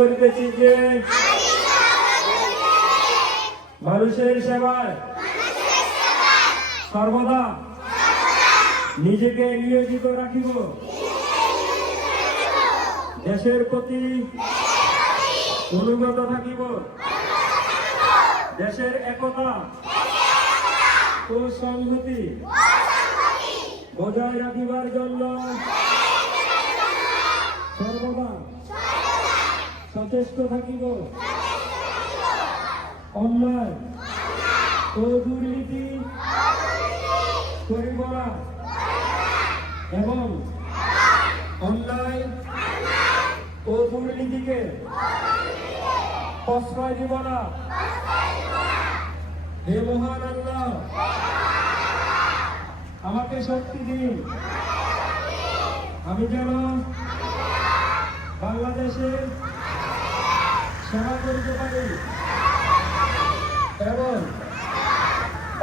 করিতেছি যে মানুষের সেবায় সর্বদা নিজেকে নিয়োজিত রাখিব, দেশের প্রতি অনুগত থাকিব, দেশের একতা ও সংহতি বজায় রাখিবার জন্য সর্বদা সচেষ্ট থাকিব, অন্যায় ও দুর্নীতি করিব না এবং অন্যায় ও দুর্নীতিকে প্রশ্রয় দিব না। হে মহান আল্লাহ, আমাকে শক্তি দিন, আমি যেন বাংলাদেশের সেবা করতে পারি এবং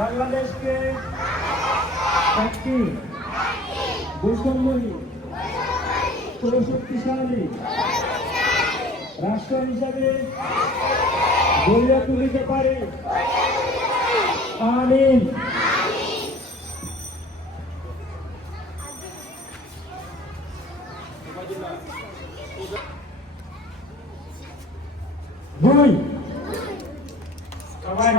বাংলাদেশকে একটি বৈষম্যহীন ও শক্তিশালী রাষ্ট্র হিসাবে গড়ে তুলিতে পারি। আমিন। দুই সবাই